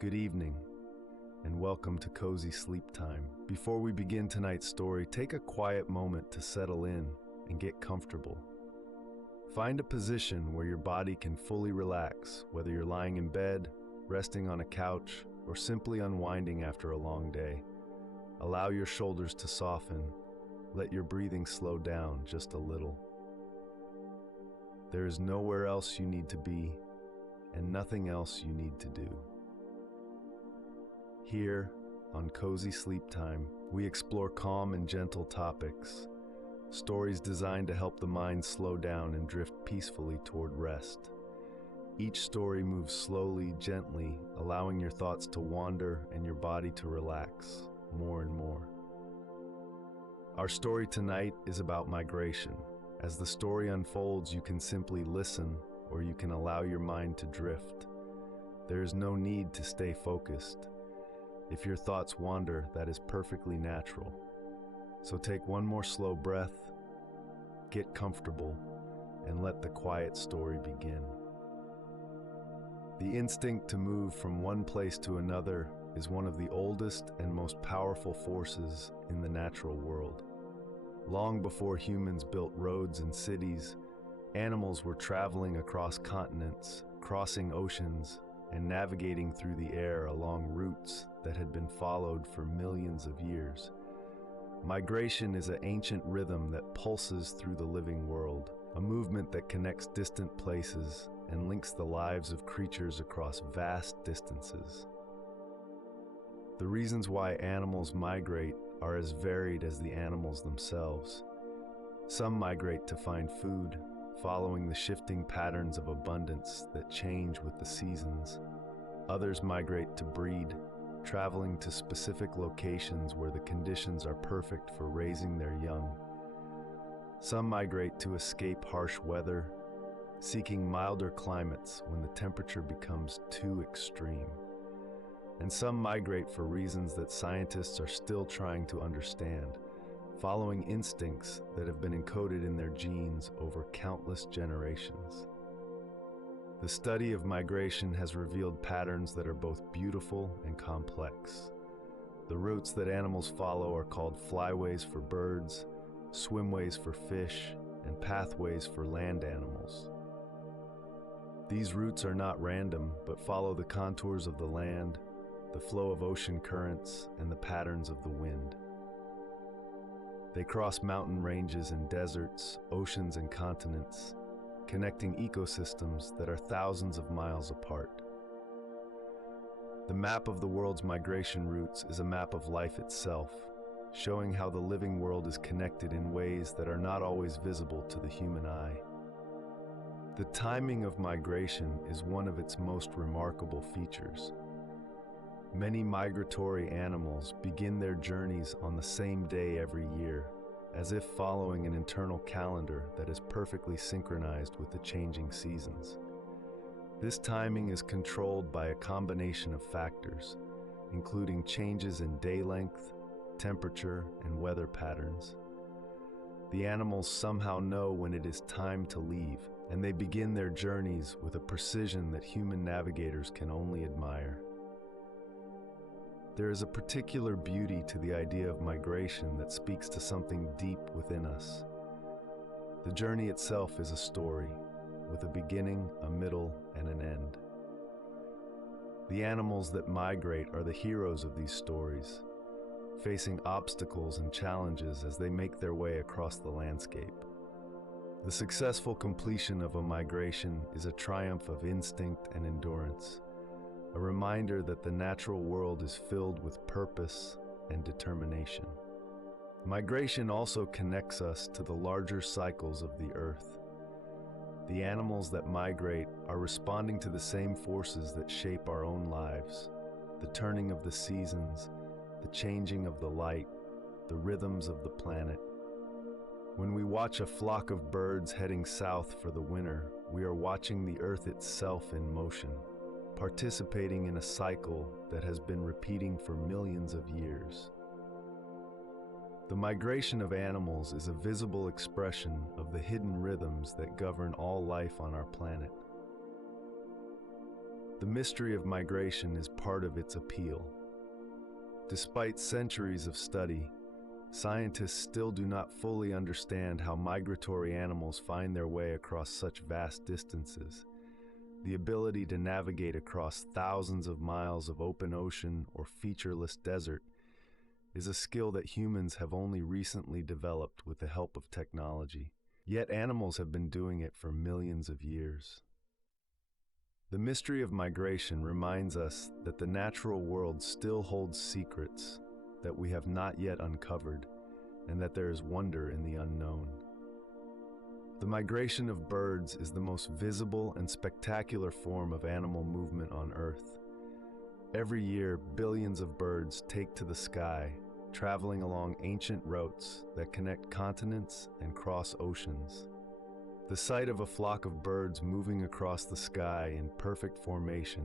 Good evening, and welcome to Cozy Sleep Time. Before we begin tonight's story, take a quiet moment to settle in and get comfortable. Find a position where your body can fully relax, whether you're lying in bed, resting on a couch, or simply unwinding after a long day. Allow your shoulders to soften. Let your breathing slow down just a little. There is nowhere else you need to be, and nothing else you need to do. Here, on Cozy Sleep Time, we explore calm and gentle topics, stories designed to help the mind slow down and drift peacefully toward rest. Each story moves slowly, gently, allowing your thoughts to wander and your body to relax more and more. Our story tonight is about migration. As the story unfolds, you can simply listen, or you can allow your mind to drift. There is no need to stay focused. If your thoughts wander, that is perfectly natural. So take one more slow breath, get comfortable, and let the quiet story begin. The instinct to move from one place to another is one of the oldest and most powerful forces in the natural world. Long before humans built roads and cities, animals were traveling across continents, crossing oceans, and navigating through the air along routes that had been followed for millions of years. Migration is an ancient rhythm that pulses through the living world, a movement that connects distant places and links the lives of creatures across vast distances. The reasons why animals migrate are as varied as the animals themselves. Some migrate to find food, following the shifting patterns of abundance that change with the seasons. Others migrate to breed, traveling to specific locations where the conditions are perfect for raising their young. Some migrate to escape harsh weather, seeking milder climates when the temperature becomes too extreme. And some migrate for reasons that scientists are still trying to understand, following instincts that have been encoded in their genes over countless generations. The study of migration has revealed patterns that are both beautiful and complex. The routes that animals follow are called flyways for birds, swimways for fish, and pathways for land animals. These routes are not random, but follow the contours of the land, the flow of ocean currents, and the patterns of the wind. They cross mountain ranges and deserts, oceans and continents, connecting ecosystems that are thousands of miles apart. The map of the world's migration routes is a map of life itself, showing how the living world is connected in ways that are not always visible to the human eye. The timing of migration is one of its most remarkable features. Many migratory animals begin their journeys on the same day every year, as if following an internal calendar that is perfectly synchronized with the changing seasons. This timing is controlled by a combination of factors, including changes in day length, temperature, and weather patterns. The animals somehow know when it is time to leave, and they begin their journeys with a precision that human navigators can only admire. There is a particular beauty to the idea of migration that speaks to something deep within us. The journey itself is a story, with a beginning, a middle, and an end. The animals that migrate are the heroes of these stories, facing obstacles and challenges as they make their way across the landscape. The successful completion of a migration is a triumph of instinct and endurance, a reminder that the natural world is filled with purpose and determination. Migration also connects us to the larger cycles of the earth. The animals that migrate are responding to the same forces that shape our own lives: the turning of the seasons, the changing of the light, the rhythms of the planet. When we watch a flock of birds heading south for the winter, we are watching the earth itself in motion, participating in a cycle that has been repeating for millions of years. The migration of animals is a visible expression of the hidden rhythms that govern all life on our planet. The mystery of migration is part of its appeal. Despite centuries of study, scientists still do not fully understand how migratory animals find their way across such vast distances. The ability to navigate across thousands of miles of open ocean or featureless desert is a skill that humans have only recently developed with the help of technology. Yet animals have been doing it for millions of years. The mystery of migration reminds us that the natural world still holds secrets that we have not yet uncovered, and that there is wonder in the unknown. The migration of birds is the most visible and spectacular form of animal movement on Earth. Every year, billions of birds take to the sky, traveling along ancient routes that connect continents and cross oceans. The sight of a flock of birds moving across the sky in perfect formation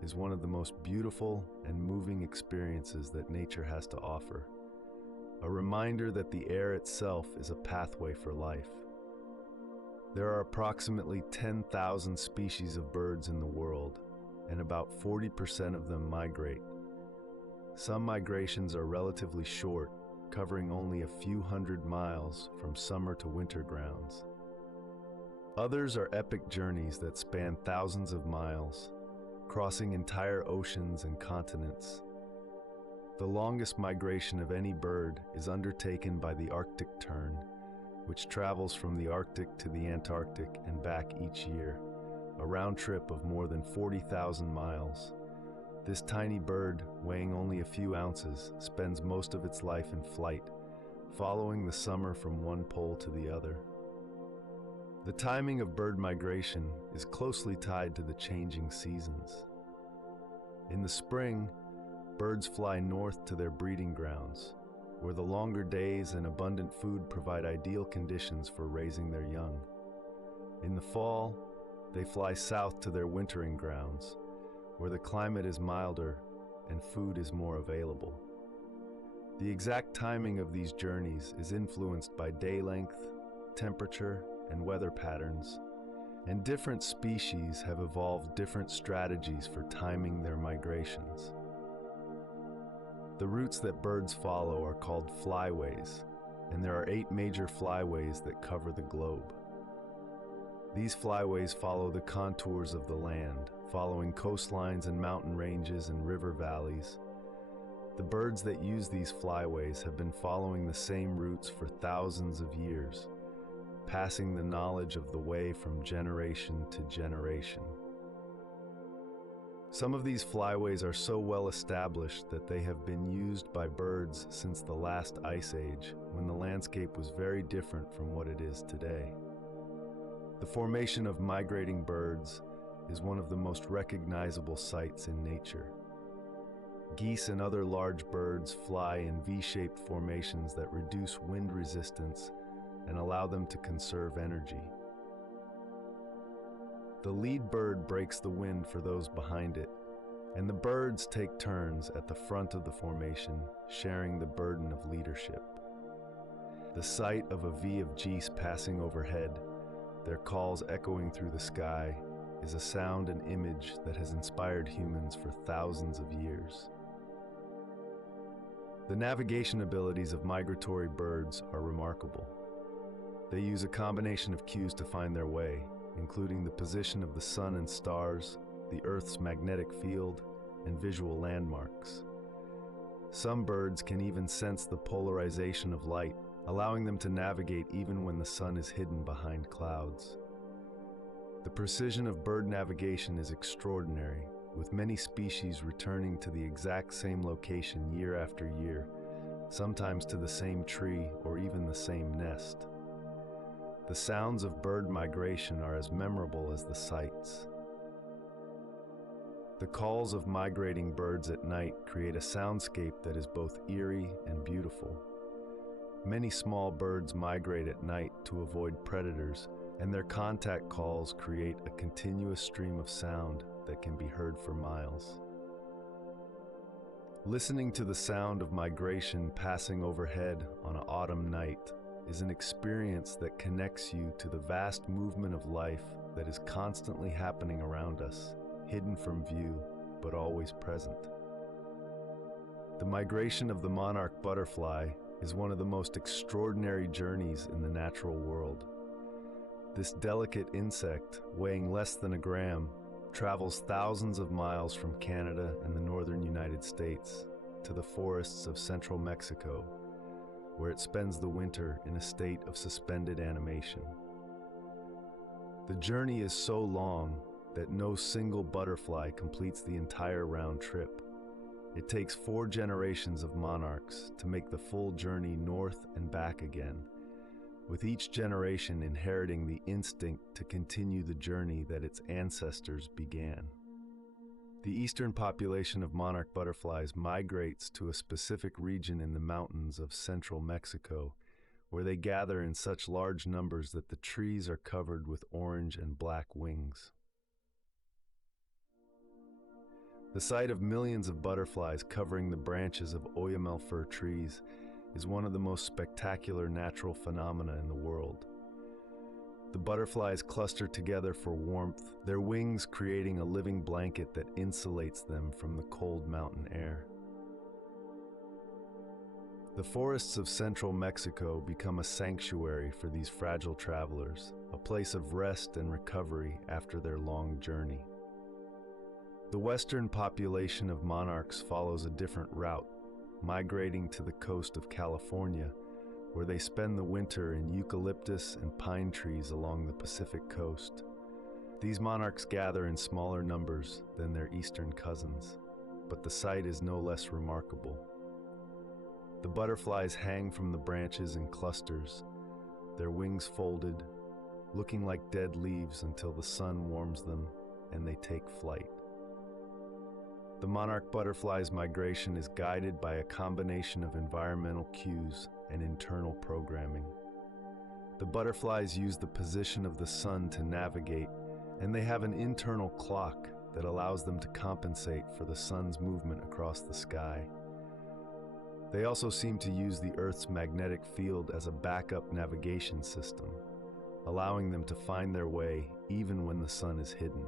is one of the most beautiful and moving experiences that nature has to offer. A reminder that the air itself is a pathway for life. There are approximately 10,000 species of birds in the world, and about 40% of them migrate. Some migrations are relatively short, covering only a few hundred miles from summer to winter grounds. Others are epic journeys that span thousands of miles, crossing entire oceans and continents. The longest migration of any bird is undertaken by the Arctic tern, which travels from the Arctic to the Antarctic and back each year, a round trip of more than 40,000 miles. This tiny bird, weighing only a few ounces, spends most of its life in flight, following the summer from one pole to the other. The timing of bird migration is closely tied to the changing seasons. In the spring, birds fly north to their breeding grounds, where the longer days and abundant food provide ideal conditions for raising their young. In the fall, they fly south to their wintering grounds, where the climate is milder and food is more available. The exact timing of these journeys is influenced by day length, temperature, and weather patterns, and different species have evolved different strategies for timing their migrations. The routes that birds follow are called flyways, and there are 8 major flyways that cover the globe. These flyways follow the contours of the land, following coastlines and mountain ranges and river valleys. The birds that use these flyways have been following the same routes for thousands of years, passing the knowledge of the way from generation to generation. Some of these flyways are so well established that they have been used by birds since the last ice age, when the landscape was very different from what it is today. The formation of migrating birds is one of the most recognizable sights in nature. Geese and other large birds fly in V-shaped formations that reduce wind resistance and allow them to conserve energy. The lead bird breaks the wind for those behind it, and the birds take turns at the front of the formation, sharing the burden of leadership. The sight of a V of geese passing overhead, their calls echoing through the sky, is a sound and image that has inspired humans for thousands of years. The navigation abilities of migratory birds are remarkable. They use a combination of cues to find their way, including the position of the sun and stars, the Earth's magnetic field, and visual landmarks. Some birds can even sense the polarization of light, allowing them to navigate even when the sun is hidden behind clouds. The precision of bird navigation is extraordinary, with many species returning to the exact same location year after year, sometimes to the same tree or even the same nest. The sounds of bird migration are as memorable as the sights. The calls of migrating birds at night create a soundscape that is both eerie and beautiful. Many small birds migrate at night to avoid predators, and their contact calls create a continuous stream of sound that can be heard for miles. Listening to the sound of migration passing overhead on an autumn night is an experience that connects you to the vast movement of life that is constantly happening around us, hidden from view, but always present. The migration of the monarch butterfly is one of the most extraordinary journeys in the natural world. This delicate insect, weighing less than a gram, travels thousands of miles from Canada and the northern United States to the forests of central Mexico, where it spends the winter in a state of suspended animation. The journey is so long that no single butterfly completes the entire round trip. It takes 4 generations of monarchs to make the full journey north and back again, with each generation inheriting the instinct to continue the journey that its ancestors began. The eastern population of monarch butterflies migrates to a specific region in the mountains of central Mexico, where they gather in such large numbers that the trees are covered with orange and black wings. The sight of millions of butterflies covering the branches of oyamel fir trees is one of the most spectacular natural phenomena in the world. The butterflies cluster together for warmth, their wings creating a living blanket that insulates them from the cold mountain air. The forests of central Mexico become a sanctuary for these fragile travelers, a place of rest and recovery after their long journey. The western population of monarchs follows a different route, migrating to the coast of California, where they spend the winter in eucalyptus and pine trees along the Pacific coast. These monarchs gather in smaller numbers than their eastern cousins, but the sight is no less remarkable. The butterflies hang from the branches in clusters, their wings folded, looking like dead leaves until the sun warms them and they take flight. The monarch butterfly's migration is guided by a combination of environmental cues and internal programming. The butterflies use the position of the sun to navigate, and they have an internal clock that allows them to compensate for the sun's movement across the sky. They also seem to use the Earth's magnetic field as a backup navigation system, allowing them to find their way even when the sun is hidden.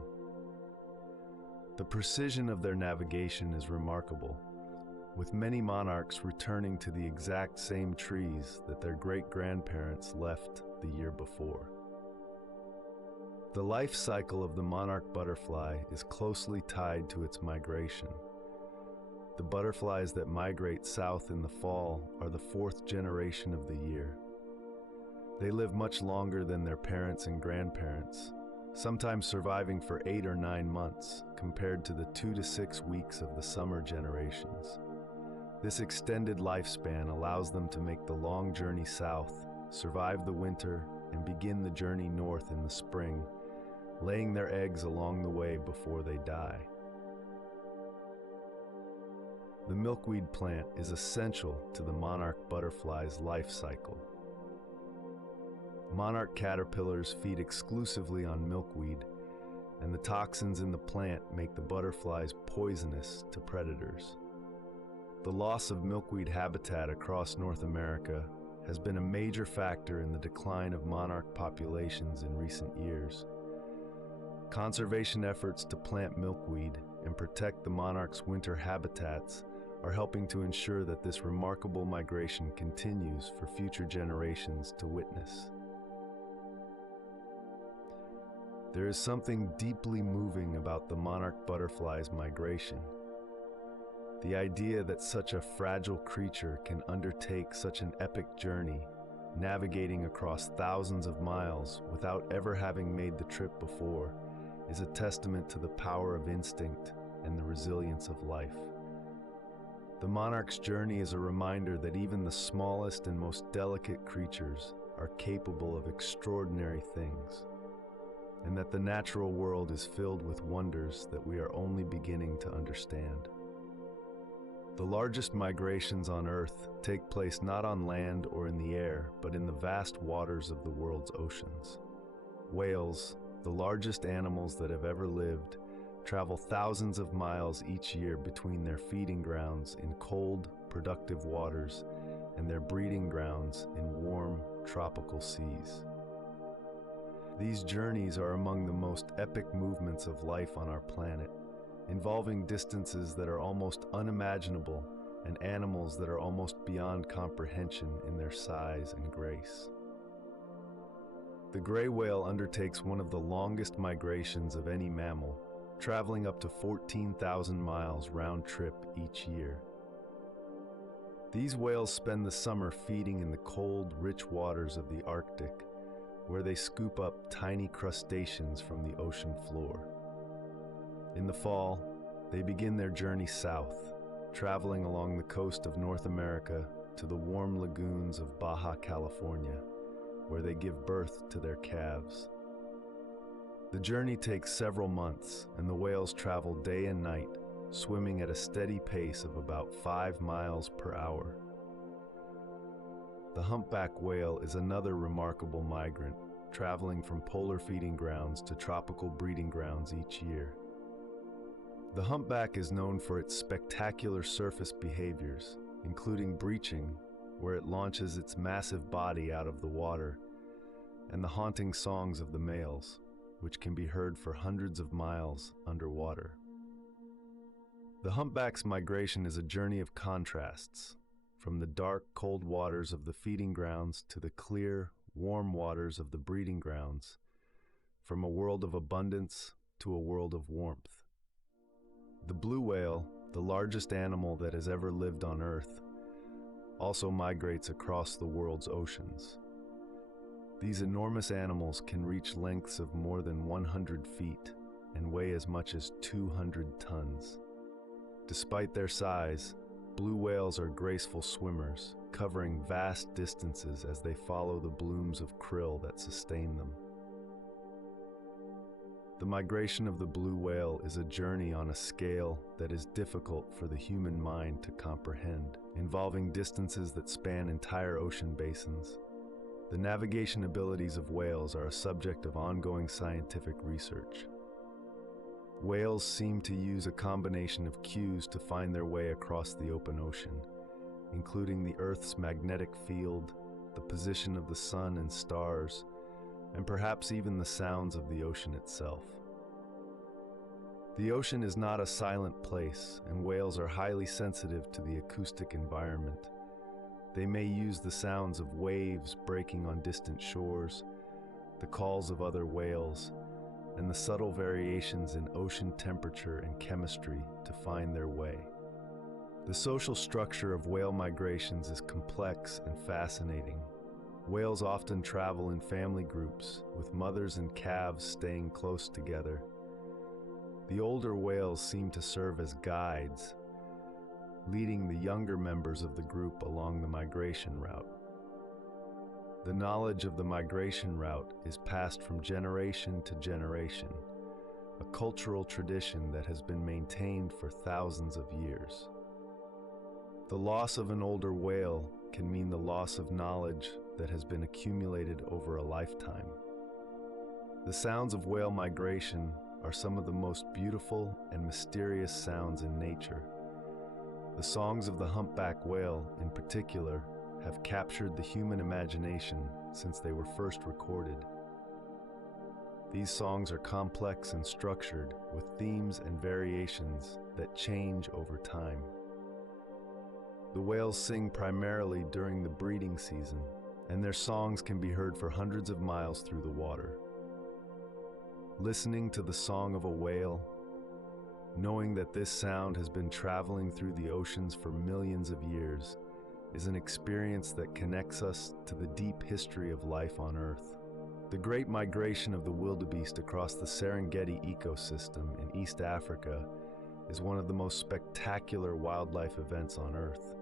The precision of their navigation is remarkable, with many monarchs returning to the exact same trees that their great-grandparents left the year before. The life cycle of the monarch butterfly is closely tied to its migration. The butterflies that migrate south in the fall are the 4th generation of the year. They live much longer than their parents and grandparents, sometimes surviving for 8 or 9 months, compared to the 2 to 6 weeks of the summer generations. This extended lifespan allows them to make the long journey south, survive the winter, and begin the journey north in the spring, laying their eggs along the way before they die. The milkweed plant is essential to the monarch butterfly's life cycle. Monarch caterpillars feed exclusively on milkweed, and the toxins in the plant make the butterflies poisonous to predators. The loss of milkweed habitat across North America has been a major factor in the decline of monarch populations in recent years. Conservation efforts to plant milkweed and protect the monarch's winter habitats are helping to ensure that this remarkable migration continues for future generations to witness. There is something deeply moving about the monarch butterfly's migration. The idea that such a fragile creature can undertake such an epic journey, navigating across thousands of miles without ever having made the trip before, is a testament to the power of instinct and the resilience of life. The monarch's journey is a reminder that even the smallest and most delicate creatures are capable of extraordinary things, and that the natural world is filled with wonders that we are only beginning to understand. The largest migrations on Earth take place not on land or in the air, but in the vast waters of the world's oceans. Whales, the largest animals that have ever lived, travel thousands of miles each year between their feeding grounds in cold, productive waters and their breeding grounds in warm, tropical seas. These journeys are among the most epic movements of life on our planet, involving distances that are almost unimaginable and animals that are almost beyond comprehension in their size and grace. The gray whale undertakes one of the longest migrations of any mammal, traveling up to 14,000 miles round trip each year. These whales spend the summer feeding in the cold, rich waters of the Arctic, where they scoop up tiny crustaceans from the ocean floor. In the fall, they begin their journey south, traveling along the coast of North America to the warm lagoons of Baja California, where they give birth to their calves. The journey takes several months, and the whales travel day and night, swimming at a steady pace of about 5 miles per hour. The humpback whale is another remarkable migrant, traveling from polar feeding grounds to tropical breeding grounds each year. The humpback is known for its spectacular surface behaviors, including breaching, where it launches its massive body out of the water, and the haunting songs of the males, which can be heard for hundreds of miles underwater. The humpback's migration is a journey of contrasts, from the dark, cold waters of the feeding grounds to the clear, warm waters of the breeding grounds, from a world of abundance to a world of warmth. The blue whale, the largest animal that has ever lived on Earth, also migrates across the world's oceans. These enormous animals can reach lengths of more than 100 feet and weigh as much as 200 tons. Despite their size, blue whales are graceful swimmers, covering vast distances as they follow the blooms of krill that sustain them. The migration of the blue whale is a journey on a scale that is difficult for the human mind to comprehend, involving distances that span entire ocean basins. The navigation abilities of whales are a subject of ongoing scientific research. Whales seem to use a combination of cues to find their way across the open ocean, including the Earth's magnetic field, the position of the sun and stars, and perhaps even the sounds of the ocean itself. The ocean is not a silent place, and whales are highly sensitive to the acoustic environment. They may use the sounds of waves breaking on distant shores, the calls of other whales, and the subtle variations in ocean temperature and chemistry to find their way. The social structure of whale migrations is complex and fascinating. Whales often travel in family groups, with mothers and calves staying close together. The older whales seem to serve as guides, leading the younger members of the group along the migration route. The knowledge of the migration route is passed from generation to generation, a cultural tradition that has been maintained for thousands of years. The loss of an older whale can mean the loss of knowledge that has been accumulated over a lifetime. The sounds of whale migration are some of the most beautiful and mysterious sounds in nature. The songs of the humpback whale, in particular, have captured the human imagination since they were first recorded. These songs are complex and structured, with themes and variations that change over time. The whales sing primarily during the breeding season, and their songs can be heard for hundreds of miles through the water. Listening to the song of a whale, knowing that this sound has been traveling through the oceans for millions of years, is an experience that connects us to the deep history of life on Earth. The great migration of the wildebeest across the Serengeti ecosystem in East Africa is one of the most spectacular wildlife events on Earth.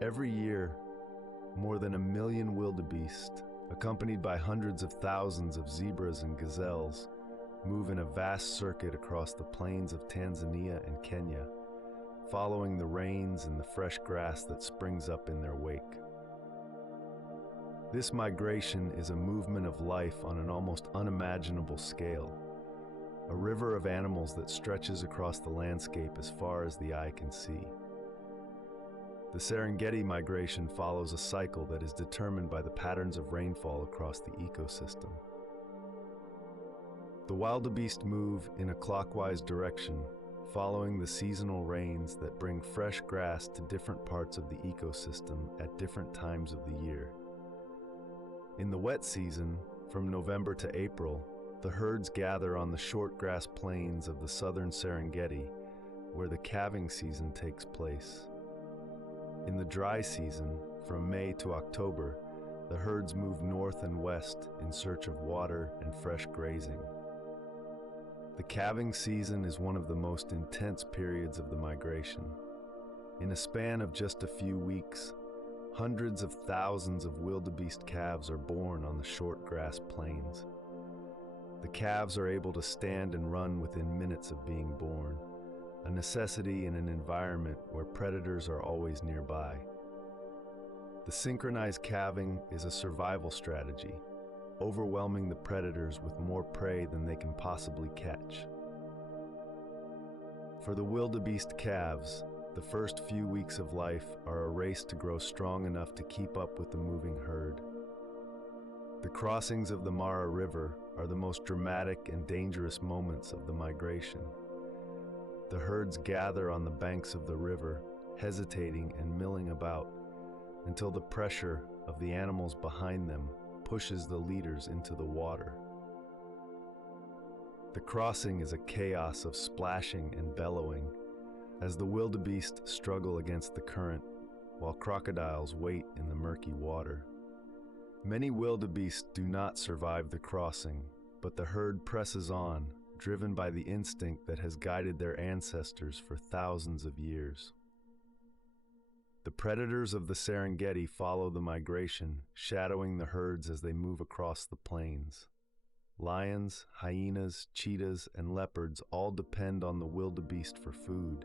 Every year, more than 1 million wildebeest, accompanied by hundreds of thousands of zebras and gazelles, move in a vast circuit across the plains of Tanzania and Kenya, following the rains and the fresh grass that springs up in their wake. This migration is a movement of life on an almost unimaginable scale, a river of animals that stretches across the landscape as far as the eye can see. The Serengeti migration follows a cycle that is determined by the patterns of rainfall across the ecosystem. The wildebeest move in a clockwise direction, following the seasonal rains that bring fresh grass to different parts of the ecosystem at different times of the year. In the wet season, from November to April, the herds gather on the short grass plains of the southern Serengeti, where the calving season takes place. In the dry season, from May to October, the herds move north and west in search of water and fresh grazing. The calving season is one of the most intense periods of the migration. In a span of just a few weeks, hundreds of thousands of wildebeest calves are born on the short grass plains. The calves are able to stand and run within minutes of being born, a necessity in an environment where predators are always nearby. The synchronized calving is a survival strategy, overwhelming the predators with more prey than they can possibly catch. For the wildebeest calves, the first few weeks of life are a race to grow strong enough to keep up with the moving herd. The crossings of the Mara River are the most dramatic and dangerous moments of the migration. The herds gather on the banks of the river, hesitating and milling about, until the pressure of the animals behind them pushes the leaders into the water. The crossing is a chaos of splashing and bellowing, as the wildebeest struggle against the current, while crocodiles wait in the murky water. Many wildebeest do not survive the crossing, but the herd presses on, driven by the instinct that has guided their ancestors for thousands of years. The predators of the Serengeti follow the migration, shadowing the herds as they move across the plains. Lions, hyenas, cheetahs, and leopards all depend on the wildebeest for food,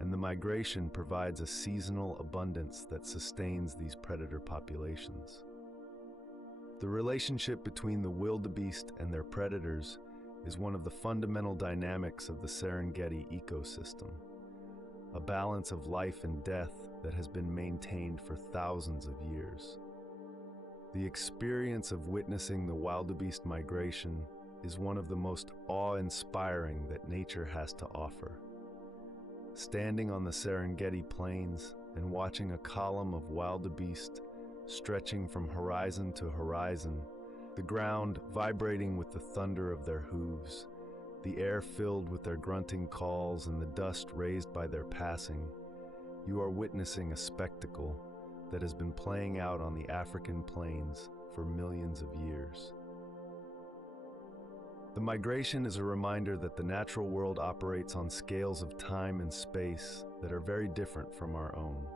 and the migration provides a seasonal abundance that sustains these predator populations. The relationship between the wildebeest and their predators is one of the fundamental dynamics of the Serengeti ecosystem, a balance of life and death that has been maintained for thousands of years. The experience of witnessing the wildebeest migration is one of the most awe-inspiring that nature has to offer. Standing on the Serengeti plains and watching a column of wildebeest stretching from horizon to horizon, the ground vibrating with the thunder of their hooves, the air filled with their grunting calls and the dust raised by their passing, you are witnessing a spectacle that has been playing out on the African plains for millions of years. The migration is a reminder that the natural world operates on scales of time and space that are very different from our own.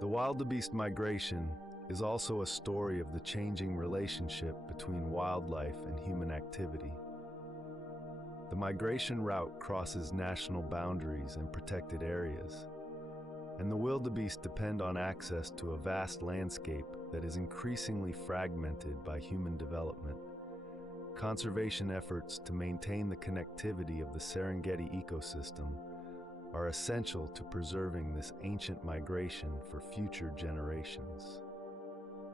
The wildebeest migration is also a story of the changing relationship between wildlife and human activity. The migration route crosses national boundaries and protected areas, and the wildebeest depend on access to a vast landscape that is increasingly fragmented by human development. Conservation efforts to maintain the connectivity of the Serengeti ecosystem are essential to preserving this ancient migration for future generations.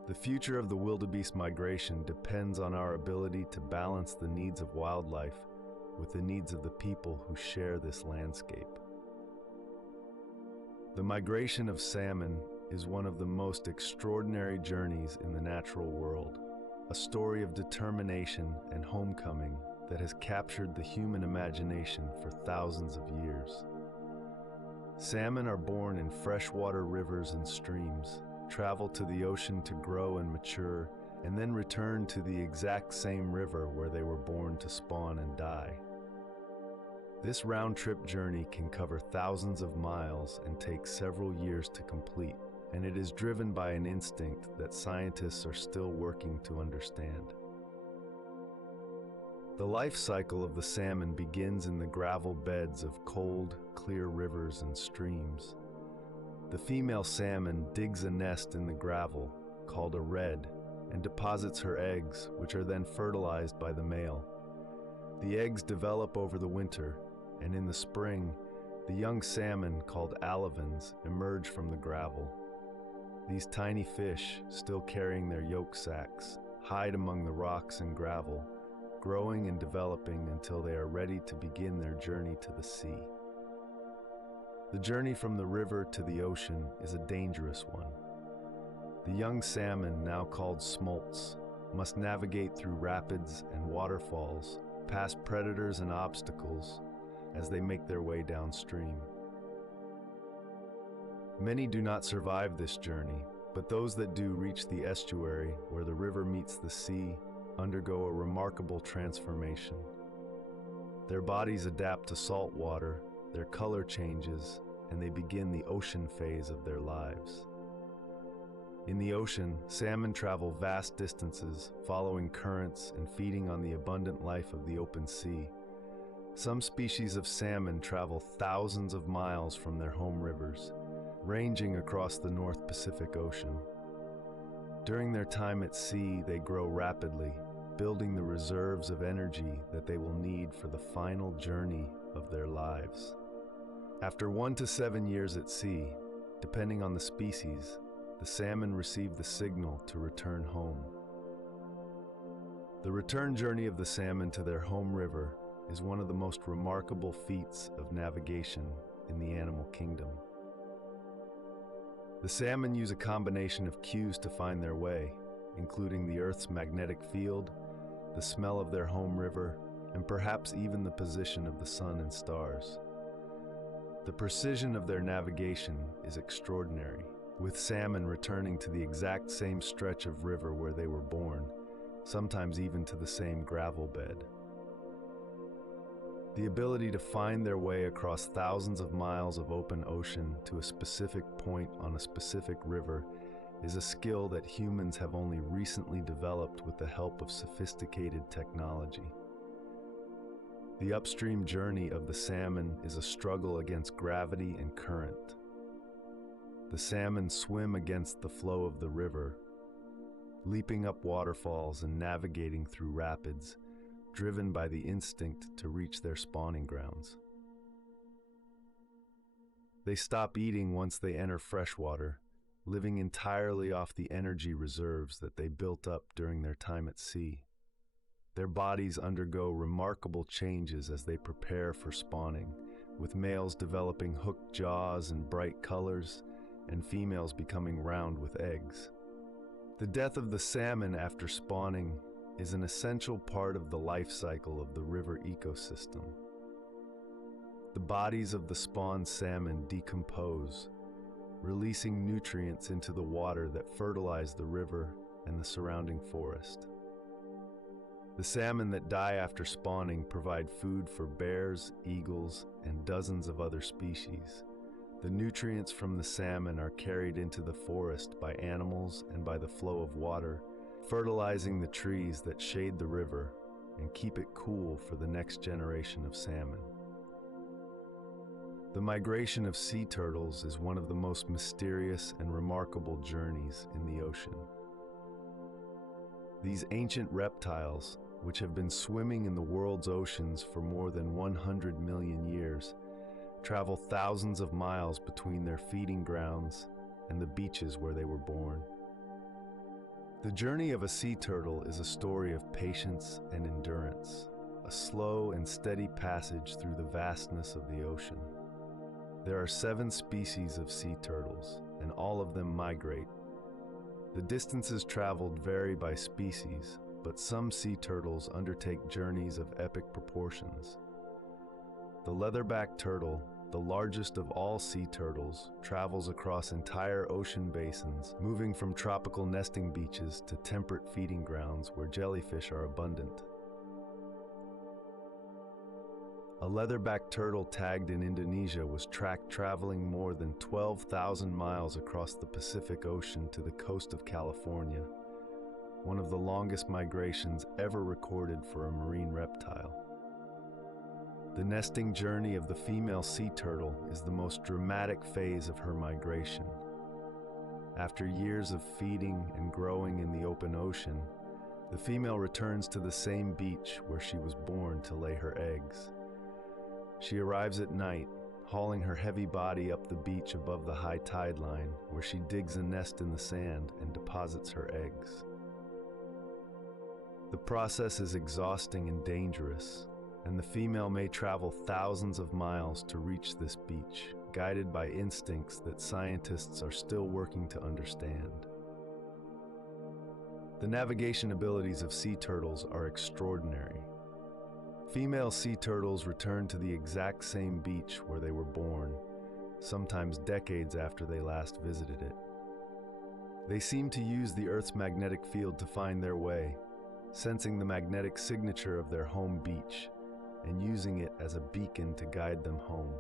The future of the wildebeest migration depends on our ability to balance the needs of wildlife with the needs of the people who share this landscape. The migration of salmon is one of the most extraordinary journeys in the natural world, a story of determination and homecoming that has captured the human imagination for thousands of years. Salmon are born in freshwater rivers and streams, travel to the ocean to grow and mature, and then return to the exact same river where they were born to spawn and die. This round-trip journey can cover thousands of miles and take several years to complete, and it is driven by an instinct that scientists are still working to understand. The life cycle of the salmon begins in the gravel beds of cold, clear rivers and streams. The female salmon digs a nest in the gravel, called a redd, and deposits her eggs, which are then fertilized by the male. The eggs develop over the winter, and in the spring, The young salmon, called alevins, emerge from the gravel. These tiny fish, still carrying their yolk sacs, hide among the rocks and gravel, growing and developing until they are ready to begin their journey to the sea. The journey from the river to the ocean is a dangerous one. The young salmon, now called smolts, must navigate through rapids and waterfalls, past predators and obstacles as they make their way downstream. Many do not survive this journey, but those that do reach the estuary where the river meets the sea undergo a remarkable transformation. Their bodies adapt to salt water, their color changes, and they begin the ocean phase of their lives. In the ocean, salmon travel vast distances, following currents and feeding on the abundant life of the open sea. Some species of salmon travel thousands of miles from their home rivers, ranging across the North Pacific Ocean. During their time at sea, they grow rapidly, building the reserves of energy that they will need for the final journey of their lives. After 1 to 7 years at sea, depending on the species, the salmon receive the signal to return home. The return journey of the salmon to their home river is one of the most remarkable feats of navigation in the animal kingdom. The salmon use a combination of cues to find their way, including the Earth's magnetic field, the smell of their home river, and perhaps even the position of the sun and stars. The precision of their navigation is extraordinary, with salmon returning to the exact same stretch of river where they were born, sometimes even to the same gravel bed. The ability to find their way across thousands of miles of open ocean to a specific point on a specific river is a skill that humans have only recently developed with the help of sophisticated technology. The upstream journey of the salmon is a struggle against gravity and current. The salmon swim against the flow of the river, leaping up waterfalls and navigating through rapids, driven by the instinct to reach their spawning grounds. They stop eating once they enter freshwater, living entirely off the energy reserves that they built up during their time at sea. Their bodies undergo remarkable changes as they prepare for spawning, with males developing hooked jaws and bright colors, and females becoming round with eggs. The death of the salmon after spawning is an essential part of the life cycle of the river ecosystem. The bodies of the spawned salmon decompose, releasing nutrients into the water that fertilize the river and the surrounding forest. The salmon that die after spawning provide food for bears, eagles, and dozens of other species. The nutrients from the salmon are carried into the forest by animals and by the flow of water, fertilizing the trees that shade the river and keep it cool for the next generation of salmon. The migration of sea turtles is one of the most mysterious and remarkable journeys in the ocean. These ancient reptiles, which have been swimming in the world's oceans for more than 100 million years, travel thousands of miles between their feeding grounds and the beaches where they were born. The journey of a sea turtle is a story of patience and endurance, a slow and steady passage through the vastness of the ocean. There are 7 species of sea turtles, and all of them migrate. The distances traveled vary by species, but some sea turtles undertake journeys of epic proportions. The leatherback turtle, the largest of all sea turtles, travels across entire ocean basins, moving from tropical nesting beaches to temperate feeding grounds where jellyfish are abundant. A leatherback turtle tagged in Indonesia was tracked traveling more than 12,000 miles across the Pacific Ocean to the coast of California, one of the longest migrations ever recorded for a marine reptile. The nesting journey of the female sea turtle is the most dramatic phase of her migration. After years of feeding and growing in the open ocean, the female returns to the same beach where she was born to lay her eggs. She arrives at night, hauling her heavy body up the beach above the high tide line, where she digs a nest in the sand and deposits her eggs. The process is exhausting and dangerous, and the female may travel thousands of miles to reach this beach, guided by instincts that scientists are still working to understand. The navigation abilities of sea turtles are extraordinary. Female sea turtles return to the exact same beach where they were born, sometimes decades after they last visited it. They seem to use the Earth's magnetic field to find their way, sensing the magnetic signature of their home beach and using it as a beacon to guide them home.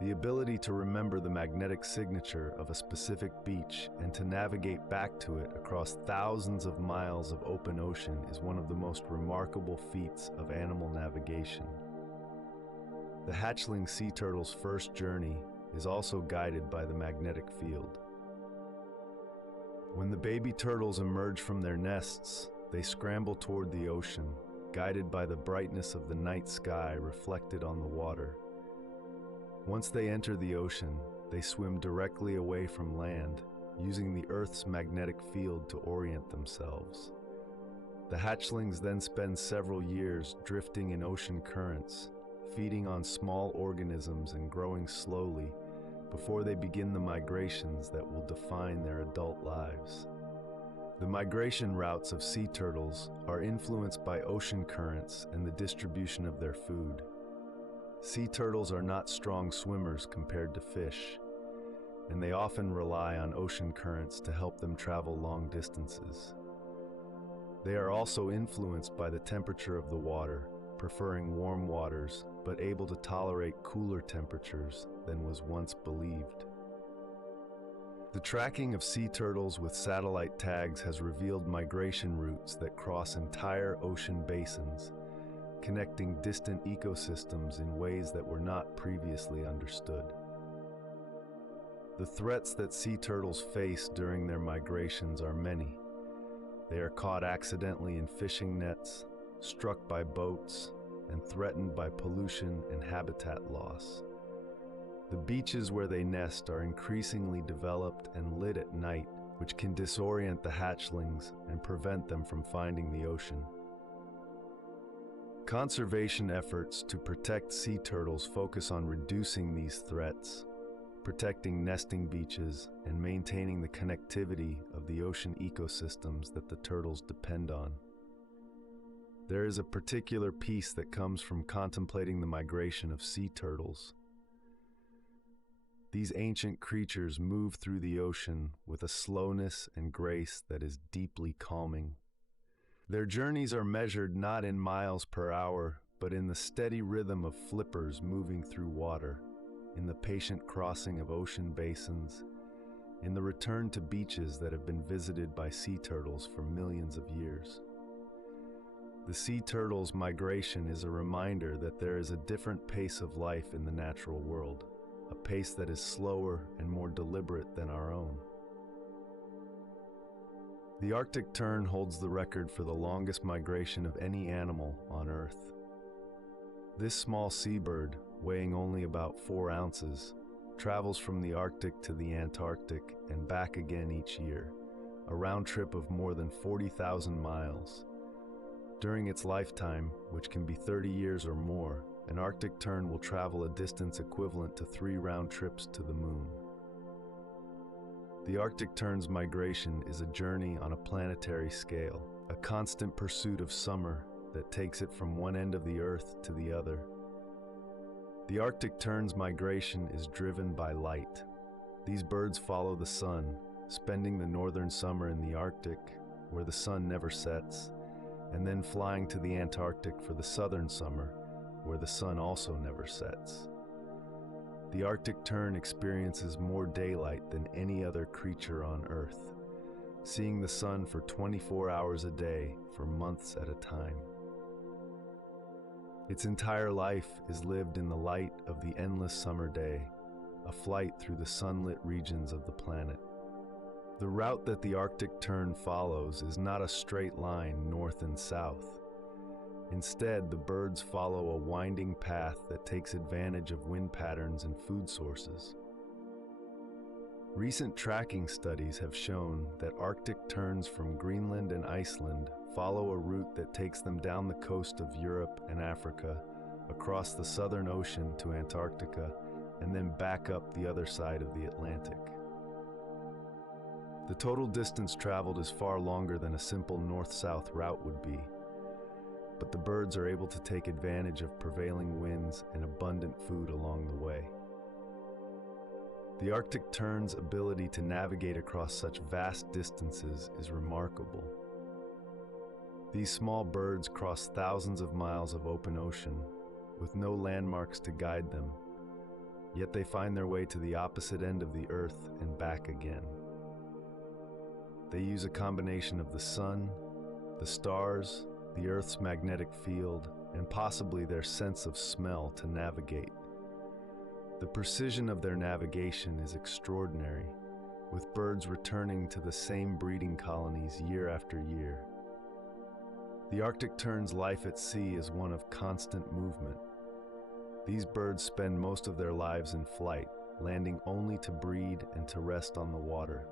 The ability to remember the magnetic signature of a specific beach and to navigate back to it across thousands of miles of open ocean is one of the most remarkable feats of animal navigation. The hatchling sea turtle's first journey is also guided by the magnetic field. When the baby turtles emerge from their nests, they scramble toward the ocean, guided by the brightness of the night sky reflected on the water. Once they enter the ocean, they swim directly away from land, using the Earth's magnetic field to orient themselves. The hatchlings then spend several years drifting in ocean currents, feeding on small organisms and growing slowly before they begin the migrations that will define their adult lives. The migration routes of sea turtles are influenced by ocean currents and the distribution of their food. Sea turtles are not strong swimmers compared to fish, and they often rely on ocean currents to help them travel long distances. They are also influenced by the temperature of the water, preferring warm waters, but able to tolerate cooler temperatures than was once believed. The tracking of sea turtles with satellite tags has revealed migration routes that cross entire ocean basins, connecting distant ecosystems in ways that were not previously understood. The threats that sea turtles face during their migrations are many. They are caught accidentally in fishing nets, struck by boats, and threatened by pollution and habitat loss. The beaches where they nest are increasingly developed and lit at night, which can disorient the hatchlings and prevent them from finding the ocean. Conservation efforts to protect sea turtles focus on reducing these threats, protecting nesting beaches, and maintaining the connectivity of the ocean ecosystems that the turtles depend on. There is a particular peace that comes from contemplating the migration of sea turtles. These ancient creatures move through the ocean with a slowness and grace that is deeply calming. Their journeys are measured not in miles per hour, but in the steady rhythm of flippers moving through water, in the patient crossing of ocean basins, in the return to beaches that have been visited by sea turtles for millions of years. The sea turtle's migration is a reminder that there is a different pace of life in the natural world, a pace that is slower and more deliberate than our own. The Arctic tern holds the record for the longest migration of any animal on Earth. This small seabird, weighing only about 4 ounces, travels from the Arctic to the Antarctic and back again each year, a round trip of more than 40,000 miles. During its lifetime, which can be 30 years or more, an Arctic tern will travel a distance equivalent to 3 round trips to the moon. The Arctic tern's migration is a journey on a planetary scale, a constant pursuit of summer that takes it from one end of the Earth to the other. The Arctic tern's migration is driven by light. These birds follow the sun, spending the northern summer in the Arctic, where the sun never sets, and then flying to the Antarctic for the southern summer, where the sun also never sets. The Arctic tern experiences more daylight than any other creature on Earth, seeing the sun for 24 hours a day for months at a time. Its entire life is lived in the light of the endless summer day, a flight through the sunlit regions of the planet. The route that the Arctic tern follows is not a straight line north and south. Instead, the birds follow a winding path that takes advantage of wind patterns and food sources. Recent tracking studies have shown that Arctic terns from Greenland and Iceland follow a route that takes them down the coast of Europe and Africa, across the Southern Ocean to Antarctica, and then back up the other side of the Atlantic. The total distance traveled is far longer than a simple north-south route would be, but the birds are able to take advantage of prevailing winds and abundant food along the way. The Arctic tern's ability to navigate across such vast distances is remarkable. These small birds cross thousands of miles of open ocean with no landmarks to guide them, yet they find their way to the opposite end of the Earth and back again. They use a combination of the sun, the stars, the Earth's magnetic field, and possibly their sense of smell to navigate. The precision of their navigation is extraordinary, with birds returning to the same breeding colonies year after year. The Arctic tern's life at sea is one of constant movement. These birds spend most of their lives in flight, landing only to breed and to rest on the water.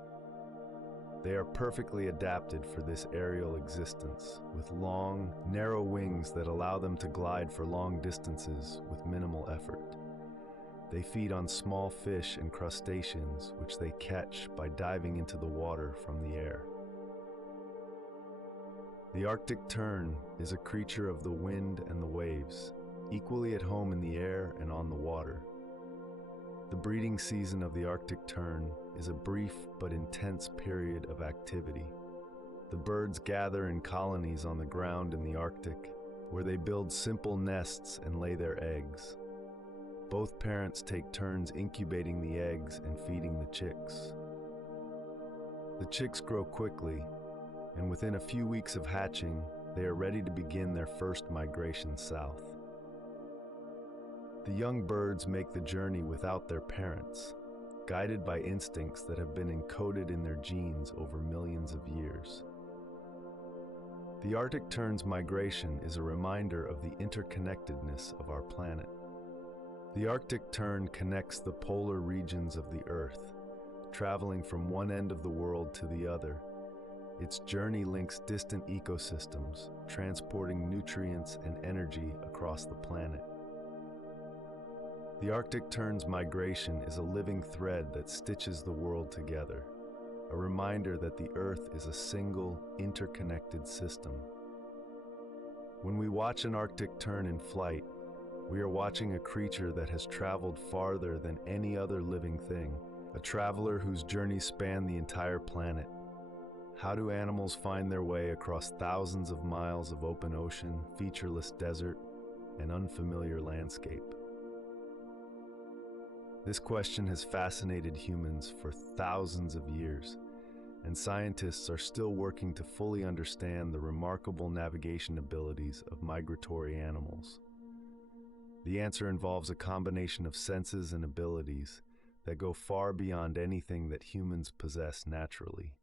They are perfectly adapted for this aerial existence, with long, narrow wings that allow them to glide for long distances with minimal effort. They feed on small fish and crustaceans, which they catch by diving into the water from the air. The Arctic tern is a creature of the wind and the waves, equally at home in the air and on the water. The breeding season of the Arctic tern is a brief but intense period of activity. The birds gather in colonies on the ground in the Arctic, where they build simple nests and lay their eggs. Both parents take turns incubating the eggs and feeding the chicks. The chicks grow quickly, and within a few weeks of hatching, they are ready to begin their first migration south. The young birds make the journey without their parents, guided by instincts that have been encoded in their genes over millions of years. The Arctic tern's migration is a reminder of the interconnectedness of our planet. The Arctic tern connects the polar regions of the Earth, traveling from one end of the world to the other. Its journey links distant ecosystems, transporting nutrients and energy across the planet. The Arctic tern's migration is a living thread that stitches the world together, a reminder that the Earth is a single, interconnected system. When we watch an Arctic tern in flight, we are watching a creature that has traveled farther than any other living thing, a traveler whose journeys span the entire planet. How do animals find their way across thousands of miles of open ocean, featureless desert, and unfamiliar landscape? This question has fascinated humans for thousands of years, and scientists are still working to fully understand the remarkable navigation abilities of migratory animals. The answer involves a combination of senses and abilities that go far beyond anything that humans possess naturally.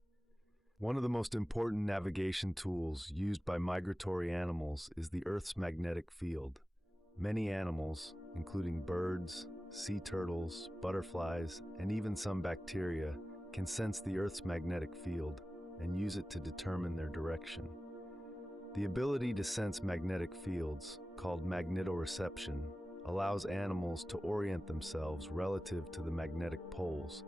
One of the most important navigation tools used by migratory animals is the Earth's magnetic field. Many animals, including birds, sea turtles, butterflies, and even some bacteria, can sense the Earth's magnetic field and use it to determine their direction. The ability to sense magnetic fields, called magnetoreception, allows animals to orient themselves relative to the magnetic poles,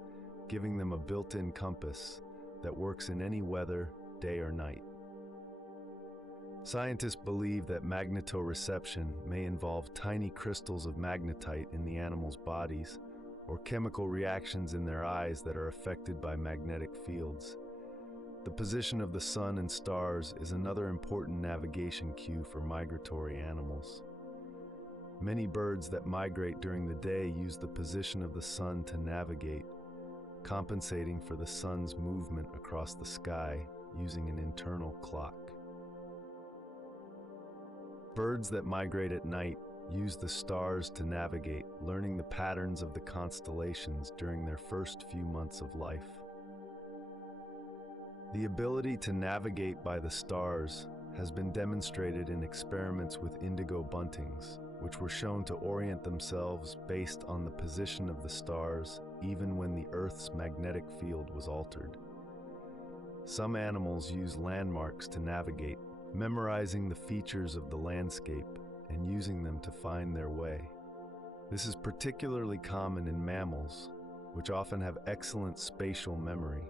giving them a built-in compass that works in any weather, day or night. Scientists believe that magnetoreception may involve tiny crystals of magnetite in the animals' bodies, or chemical reactions in their eyes that are affected by magnetic fields. The position of the sun and stars is another important navigation cue for migratory animals. Many birds that migrate during the day use the position of the sun to navigate, compensating for the sun's movement across the sky using an internal clock. Birds that migrate at night use the stars to navigate, learning the patterns of the constellations during their first few months of life. The ability to navigate by the stars has been demonstrated in experiments with indigo buntings, which were shown to orient themselves based on the position of the stars even when the Earth's magnetic field was altered. Some animals use landmarks to navigate, memorizing the features of the landscape and using them to find their way. This is particularly common in mammals, which often have excellent spatial memory.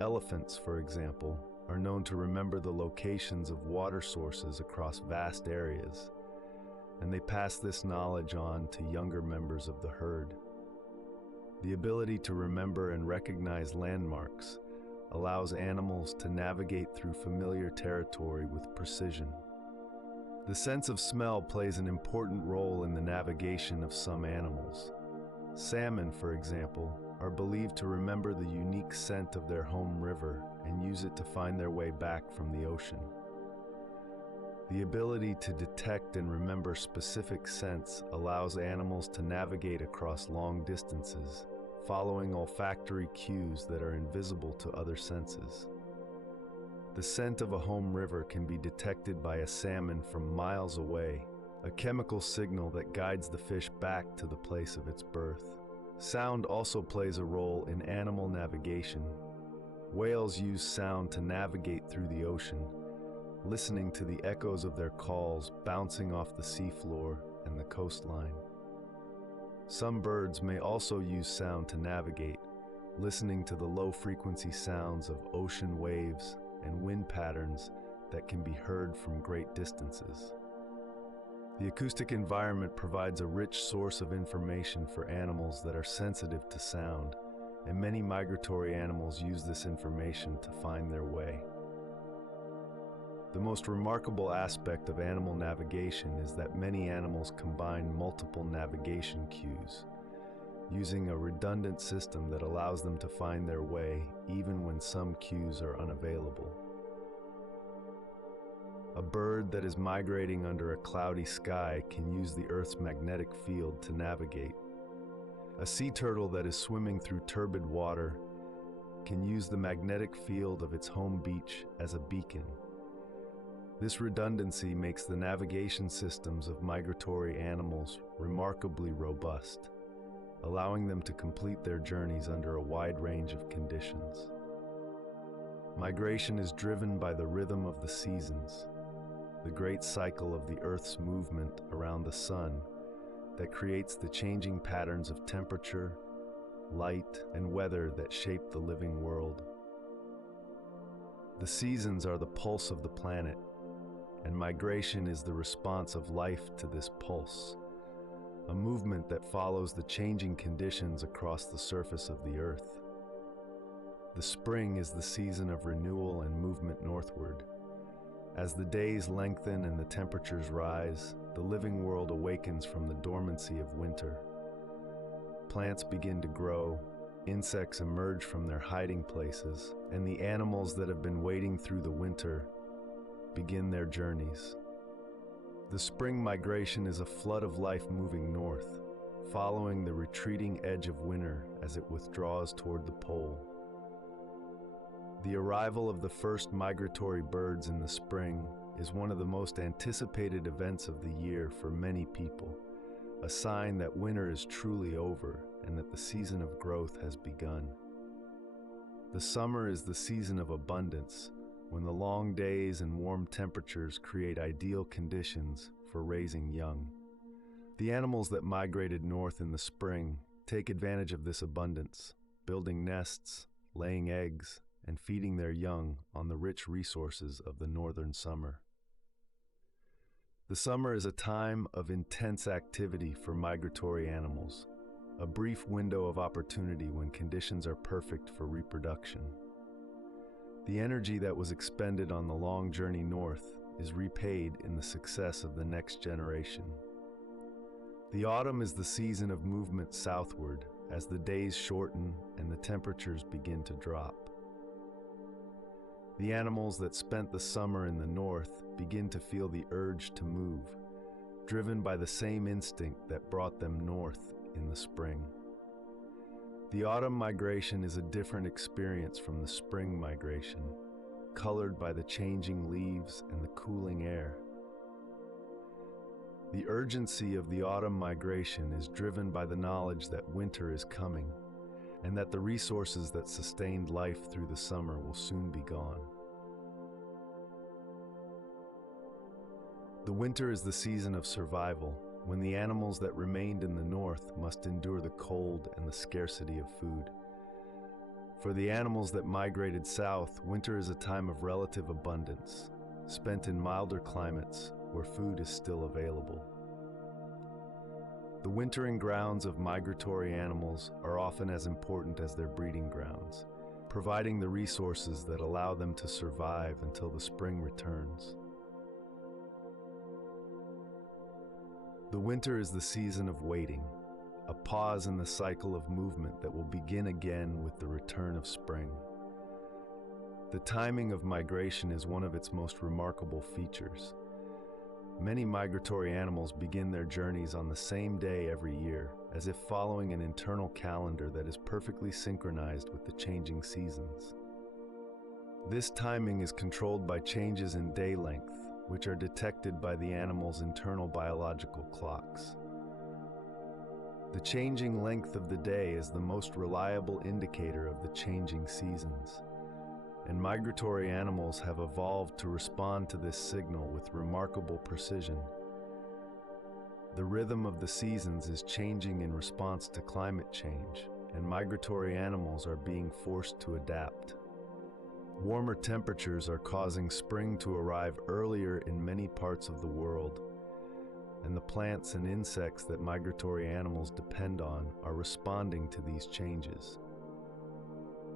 Elephants, for example, are known to remember the locations of water sources across vast areas, and they pass this knowledge on to younger members of the herd. The ability to remember and recognize landmarks allows animals to navigate through familiar territory with precision. The sense of smell plays an important role in the navigation of some animals. Salmon, for example, are believed to remember the unique scent of their home river and use it to find their way back from the ocean. The ability to detect and remember specific scents allows animals to navigate across long distances, following olfactory cues that are invisible to other senses. The scent of a home river can be detected by a salmon from miles away, a chemical signal that guides the fish back to the place of its birth. Sound also plays a role in animal navigation. Whales use sound to navigate through the ocean, listening to the echoes of their calls bouncing off the seafloor and the coastline. Some birds may also use sound to navigate, listening to the low-frequency sounds of ocean waves and wind patterns that can be heard from great distances. The acoustic environment provides a rich source of information for animals that are sensitive to sound, and many migratory animals use this information to find their way. The most remarkable aspect of animal navigation is that many animals combine multiple navigation cues, using a redundant system that allows them to find their way even when some cues are unavailable. A bird that is migrating under a cloudy sky can use the Earth's magnetic field to navigate. A sea turtle that is swimming through turbid water can use the magnetic field of its home beach as a beacon. This redundancy makes the navigation systems of migratory animals remarkably robust, allowing them to complete their journeys under a wide range of conditions. Migration is driven by the rhythm of the seasons, the great cycle of the Earth's movement around the sun that creates the changing patterns of temperature, light, and weather that shape the living world. The seasons are the pulse of the planet, and migration is the response of life to this pulse, a movement that follows the changing conditions across the surface of the Earth. The spring is the season of renewal and movement northward. As the days lengthen and the temperatures rise, the living world awakens from the dormancy of winter. Plants begin to grow, insects emerge from their hiding places, and the animals that have been waiting through the winter begin their journeys. The spring migration is a flood of life moving north, following the retreating edge of winter as it withdraws toward the pole. The arrival of the first migratory birds in the spring is one of the most anticipated events of the year for many people, a sign that winter is truly over and that the season of growth has begun. The summer is the season of abundance, when the long days and warm temperatures create ideal conditions for raising young. The animals that migrated north in the spring take advantage of this abundance, building nests, laying eggs, and feeding their young on the rich resources of the northern summer. The summer is a time of intense activity for migratory animals, a brief window of opportunity when conditions are perfect for reproduction. The energy that was expended on the long journey north is repaid in the success of the next generation. The autumn is the season of movement southward as the days shorten and the temperatures begin to drop. The animals that spent the summer in the north begin to feel the urge to move, driven by the same instinct that brought them north in the spring. The autumn migration is a different experience from the spring migration. colored by the changing leaves and the cooling air. The urgency of the autumn migration is driven by the knowledge that winter is coming, and that the resources that sustained life through the summer will soon be gone. The winter is the season of survival, when the animals that remained in the north must endure the cold and the scarcity of food. For the animals that migrated south, winter is a time of relative abundance, spent in milder climates where food is still available. The wintering grounds of migratory animals are often as important as their breeding grounds, providing the resources that allow them to survive until the spring returns. The winter is the season of waiting, a pause in the cycle of movement that will begin again with the return of spring. The timing of migration is one of its most remarkable features. Many migratory animals begin their journeys on the same day every year, as if following an internal calendar that is perfectly synchronized with the changing seasons. This timing is controlled by changes in day length, which are detected by the animal's internal biological clocks. The changing length of the day is the most reliable indicator of the changing seasons, and migratory animals have evolved to respond to this signal with remarkable precision. The rhythm of the seasons is changing in response to climate change, and migratory animals are being forced to adapt. Warmer temperatures are causing spring to arrive earlier in many parts of the world, and the plants and insects that migratory animals depend on are responding to these changes.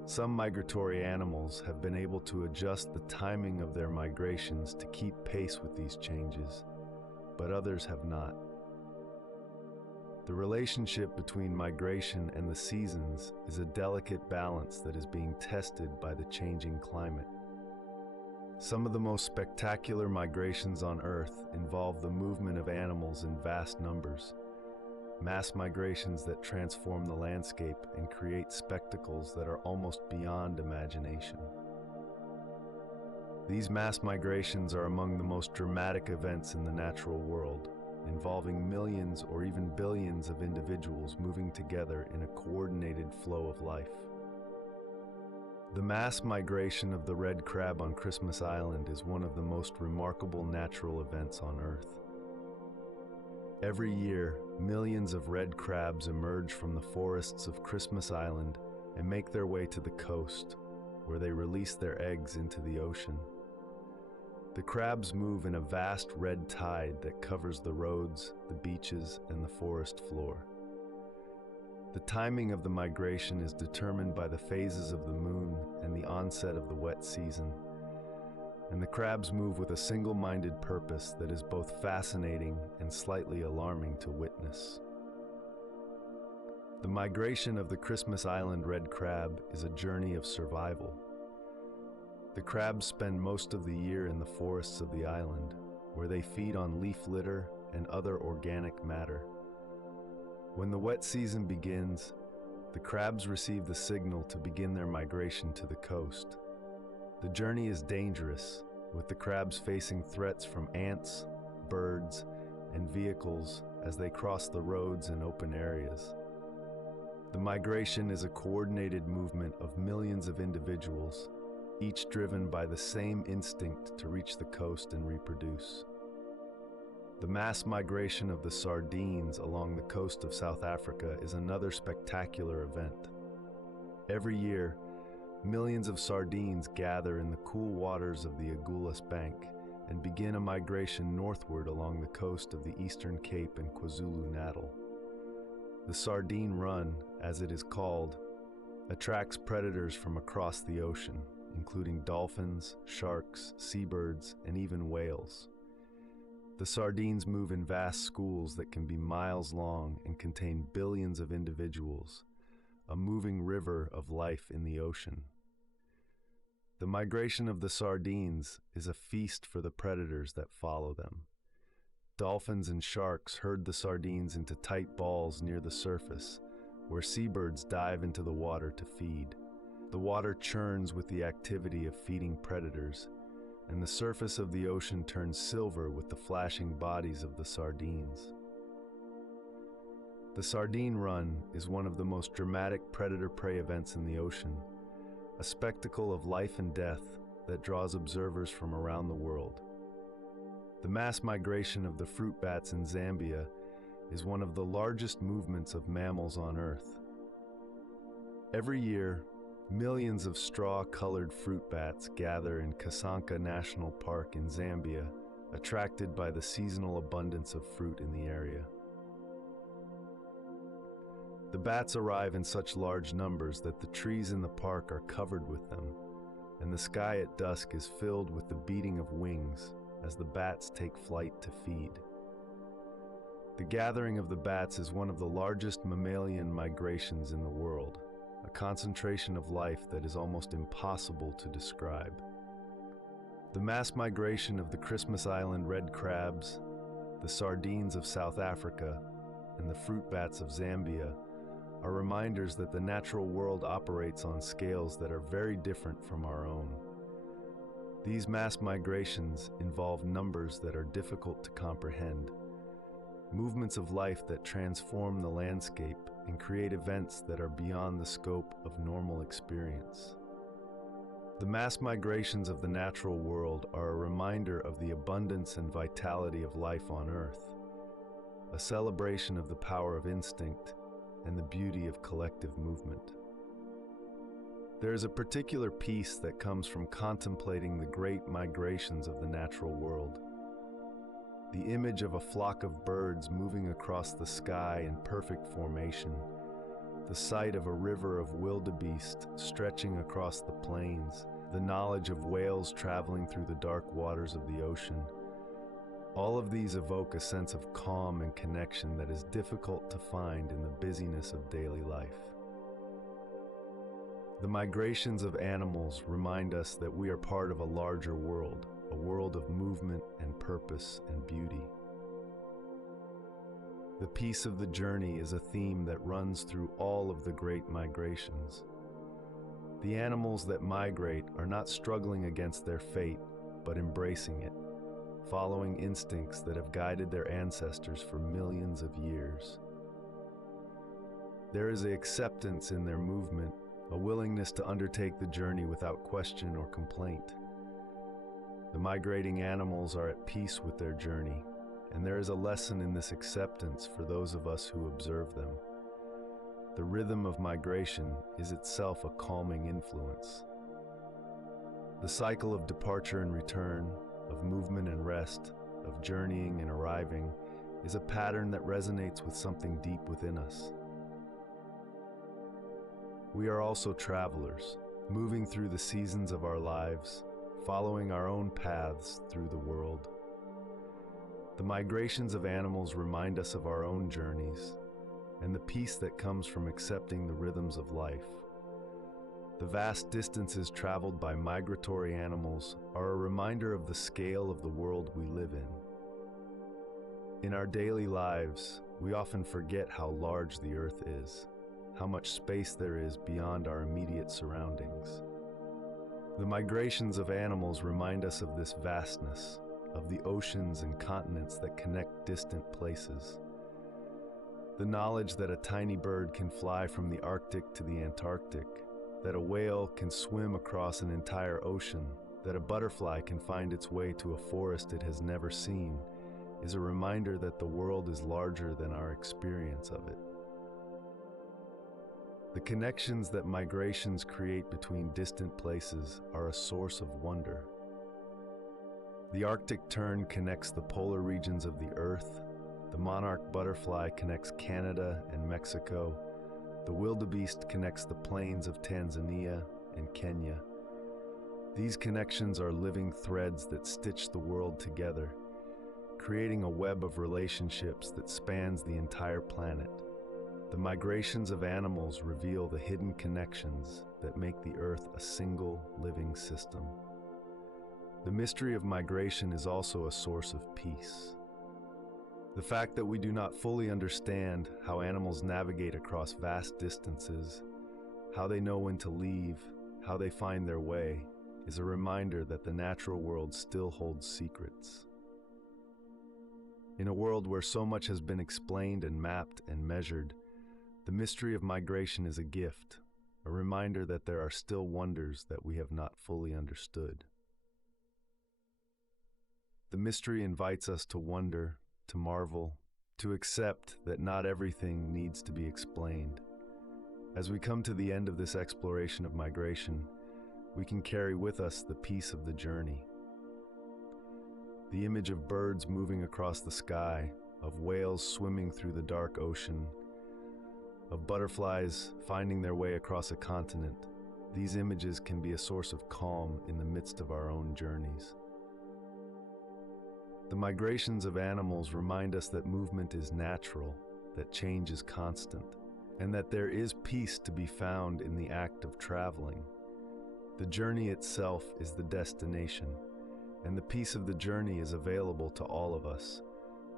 Some migratory animals have been able to adjust the timing of their migrations to keep pace with these changes, but others have not. The relationship between migration and the seasons is a delicate balance that is being tested by the changing climate. Some of the most spectacular migrations on Earth involve the movement of animals in vast numbers, mass migrations that transform the landscape and create spectacles that are almost beyond imagination. These mass migrations are among the most dramatic events in the natural world, involving millions or even billions of individuals moving together in a coordinated flow of life. The mass migration of the red crab on Christmas Island is one of the most remarkable natural events on Earth. Every year, millions of red crabs emerge from the forests of Christmas Island and make their way to the coast, where they release their eggs into the ocean. The crabs move in a vast red tide that covers the roads, the beaches, and the forest floor. The timing of the migration is determined by the phases of the moon and the onset of the wet season, and the crabs move with a single-minded purpose that is both fascinating and slightly alarming to witness. The migration of the Christmas Island red crab is a journey of survival. The crabs spend most of the year in the forests of the island, where they feed on leaf litter and other organic matter. When the wet season begins, the crabs receive the signal to begin their migration to the coast. The journey is dangerous, with the crabs facing threats from ants, birds, and vehicles as they cross the roads and open areas. The migration is a coordinated movement of millions of individuals, each driven by the same instinct to reach the coast and reproduce. The mass migration of the sardines along the coast of South Africa is another spectacular event. Every year, millions of sardines gather in the cool waters of the Agulhas Bank and begin a migration northward along the coast of the Eastern Cape and KwaZulu-Natal. The sardine run, as it is called, attracts predators from across the ocean, including dolphins, sharks, seabirds, and even whales. The sardines move in vast schools that can be miles long and contain billions of individuals, a moving river of life in the ocean. The migration of the sardines is a feast for the predators that follow them. Dolphins and sharks herd the sardines into tight balls near the surface, where seabirds dive into the water to feed. The water churns with the activity of feeding predators, and the surface of the ocean turns silver with the flashing bodies of the sardines. The sardine run is one of the most dramatic predator-prey events in the ocean, a spectacle of life and death that draws observers from around the world. The mass migration of the fruit bats in Zambia is one of the largest movements of mammals on Earth. Every year, millions of straw-colored fruit bats gather in Kasanka National Park in Zambia, attracted by the seasonal abundance of fruit in the area. The bats arrive in such large numbers that the trees in the park are covered with them, and the sky at dusk is filled with the beating of wings as the bats take flight to feed. The gathering of the bats is one of the largest mammalian migrations in the world, a concentration of life that is almost impossible to describe. The mass migration of the Christmas Island red crabs, the sardines of South Africa, and the fruit bats of Zambia are reminders that the natural world operates on scales that are very different from our own. These mass migrations involve numbers that are difficult to comprehend, movements of life that transform the landscape and create events that are beyond the scope of normal experience. The mass migrations of the natural world are a reminder of the abundance and vitality of life on Earth, a celebration of the power of instinct and the beauty of collective movement. There is a particular peace that comes from contemplating the great migrations of the natural world. The image of a flock of birds moving across the sky in perfect formation, the sight of a river of wildebeest stretching across the plains, the knowledge of whales traveling through the dark waters of the ocean. All of these evoke a sense of calm and connection that is difficult to find in the busyness of daily life. The migrations of animals remind us that we are part of a larger world, a world of movement and purpose and beauty. The peace of the journey is a theme that runs through all of the great migrations. The animals that migrate are not struggling against their fate, but embracing it, following instincts that have guided their ancestors for millions of years. There is an acceptance in their movement, a willingness to undertake the journey without question or complaint. The migrating animals are at peace with their journey, and there is a lesson in this acceptance for those of us who observe them. The rhythm of migration is itself a calming influence. The cycle of departure and return, of movement and rest, of journeying and arriving, is a pattern that resonates with something deep within us. We are also travelers, moving through the seasons of our lives, following our own paths through the world. The migrations of animals remind us of our own journeys and the peace that comes from accepting the rhythms of life. The vast distances traveled by migratory animals are a reminder of the scale of the world we live in. In our daily lives, we often forget how large the earth is, how much space there is beyond our immediate surroundings. The migrations of animals remind us of this vastness, of the oceans and continents that connect distant places. The knowledge that a tiny bird can fly from the Arctic to the Antarctic, that a whale can swim across an entire ocean, that a butterfly can find its way to a forest it has never seen, is a reminder that the world is larger than our experience of it. The connections that migrations create between distant places are a source of wonder. The Arctic tern connects the polar regions of the Earth, the monarch butterfly connects Canada and Mexico, the wildebeest connects the plains of Tanzania and Kenya. These connections are living threads that stitch the world together, creating a web of relationships that spans the entire planet. The migrations of animals reveal the hidden connections that make the Earth a single living system. The mystery of migration is also a source of peace. The fact that we do not fully understand how animals navigate across vast distances, how they know when to leave, how they find their way, is a reminder that the natural world still holds secrets. In a world where so much has been explained and mapped and measured, the mystery of migration is a gift, a reminder that there are still wonders that we have not fully understood. The mystery invites us to wonder, to marvel, to accept that not everything needs to be explained. As we come to the end of this exploration of migration, we can carry with us the peace of the journey. The image of birds moving across the sky, of whales swimming through the dark ocean, of butterflies finding their way across a continent, these images can be a source of calm in the midst of our own journeys. The migrations of animals remind us that movement is natural, that change is constant, and that there is peace to be found in the act of traveling. The journey itself is the destination, and the peace of the journey is available to all of us,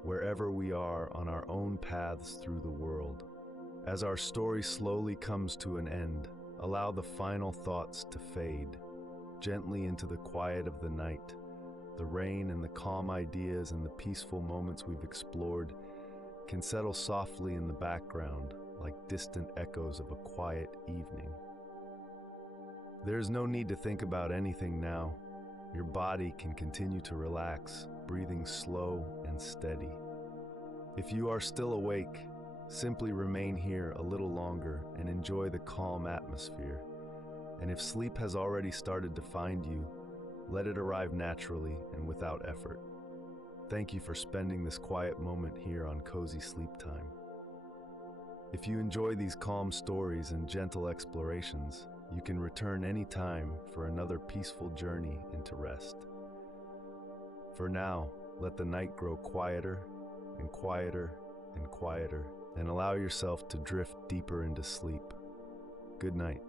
wherever we are on our own paths through the world. As our story slowly comes to an end, allow the final thoughts to fade, gently into the quiet of the night. The rain and the calm ideas and the peaceful moments we've explored can settle softly in the background like distant echoes of a quiet evening. There is no need to think about anything now. Your body can continue to relax, breathing slow and steady. If you are still awake, simply remain here a little longer and enjoy the calm atmosphere. And if sleep has already started to find you, let it arrive naturally and without effort. Thank you for spending this quiet moment here on Cozy Sleep Time. If you enjoy these calm stories and gentle explorations, you can return anytime for another peaceful journey into rest. For now, let the night grow quieter and quieter and quieter, and allow yourself to drift deeper into sleep. Good night.